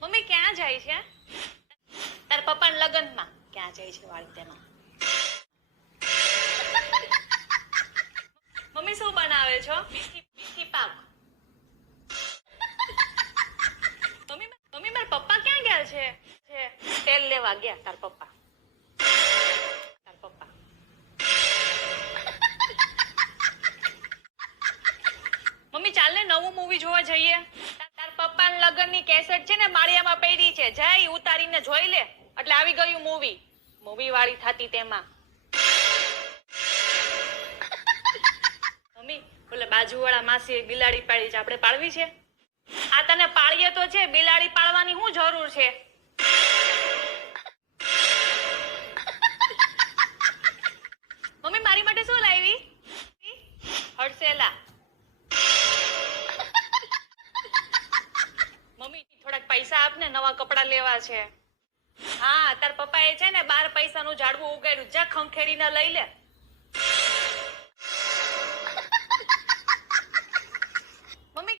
Mummy ક્યાં જાય છે? તાર પપ્પાના લગ્નમાં ક્યાં જાય છે વાળી તેમાં? મમ્મી શું બનાવે છો? મીઠી પાક. મમ્મી મારા પપ્પા ક્યાં ગયા છે? તેલ લેવા ગયા તાર પપ્પા. મમ્મી ચાલ ને નવું મૂવી જોવા જઈએ. તાર પપ્પાના લગ્નની કેસેટ છે ને માળિયામાં પડી છે, જઈ ઉતારીને જોઈ લે. એટલે આવી ગયું મૂવી વાળી થાતી તેમાં. મમ્મી બોલે બાજુવાળા માસી બિલાડી પાડી છે, આપણે પાળવી છે? આ તને પાળીએ તો છે, બિલાડી પાળવાની શું જરૂર છે? મમ્મી મારી માટે શું લાવી? હડસેલા. મમ્મી થોડાક પૈસા આપ ને, નવા કપડા લેવા છે. હા તાર પપ્પા એ છે ને 12 પૈસાનું ઝાડવું ઉગાડ્યું, જા ખંખેરીને લઈ લે.